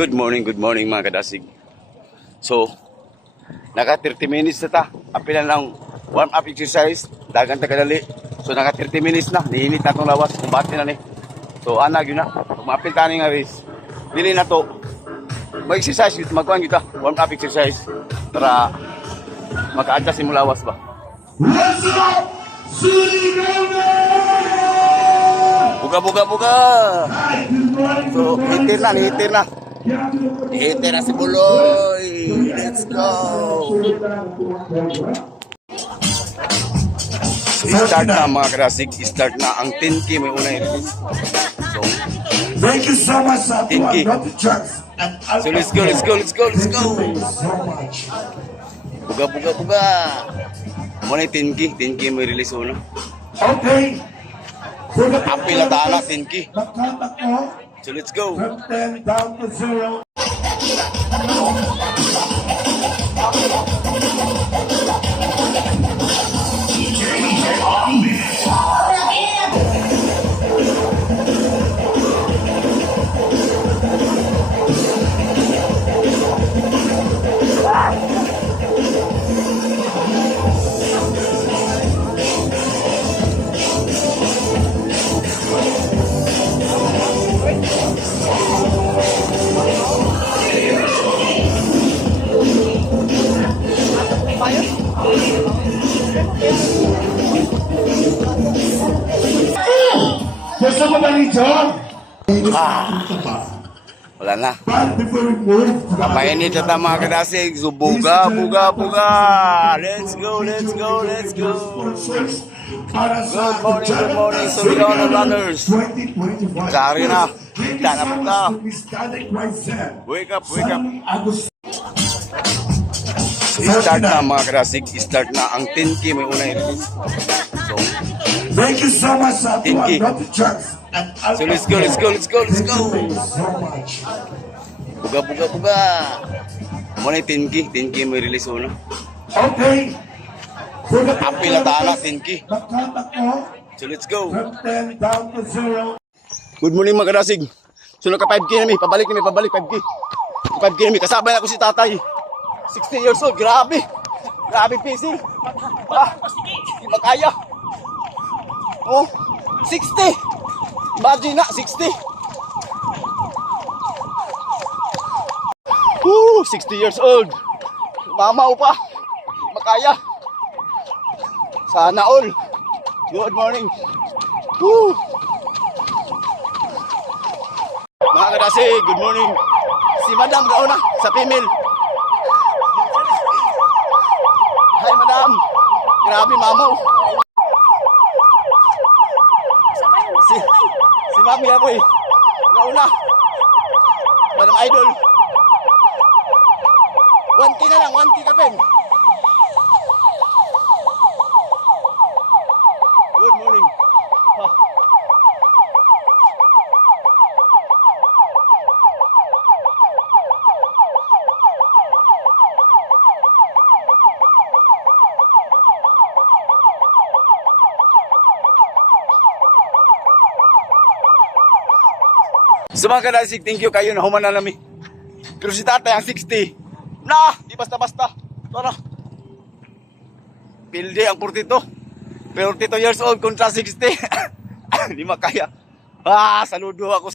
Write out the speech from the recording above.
Good morning, good morning mga kadasig. So, naka 30 minutes na ta. Apil na lang warm up exercise. Dagan ta kadali. So, naka 30 minutes na. Niinit na itong lawas. Kumbati na ni. So, anag yun na. Kung maapil ta nga race. Dili na to. Mag-exercise. Magkuhan kita. Warm up exercise. Para maka-adjust yung lawas ba. Let's go! Hi, good morning. So, hitir na, hitir na. Hitir na si Buloy! Let's go! Start na mga karasig, start na ang 10K may una i-release. So, Thank you so much, sa. And so let's go, let's go, let's go, let's go! Buga, buga, buga! Muna yung 10K, 10K may release una. Okay. Apil na tala, 10K. Nakatakbo So let's go! down to 0. Gusto mo ba nito? Ah. Wala na. Mainit na mga kadasig. So, buga, buga, buga! Let's go, let's go, let's go! Good morning, good morning, Soriano Runners. 2025. Sorry na. Kita na punta. Wake up, wake up. Start na mga karasig, start na ang 10K may una i-release. So, Thank you so much sa. Chucks. And so let's go, let's go, let's go, let's go! Buga, buga, buga! Muna yung 10K, 10K may release una. Okay. Apil na tala, 10K. Nakatakbo So let's go! from 10 down to 0. Good morning mga karasig. So naka 5K na mi, pabalik na mi, pabalik 5K. 5K na mi, kasabay ako si tatay. 60 years old, grabe. Grabe PC. Ah, di makaya. Oh, 60. Imagine na, 60. Woo, 60 years old. Mamaw pa. Makaya. Sana all. Good morning. Woo. Mga kadasi, good morning. Si Madam Gauna sa female. Hi Madam. Grabe mamaw. Si, si Mami Aboy. Gauna. Madam Idol. 1K na lang, 1K ka pen. Good morning. Ah. Sa mga kadasig, thank you kayo na humana nami. Pero si tatay ang 60. Na, di basta-basta. Tara. Pilde ang 42. Pero 42 years old kontra 60. di makaya. Ah, saludo ako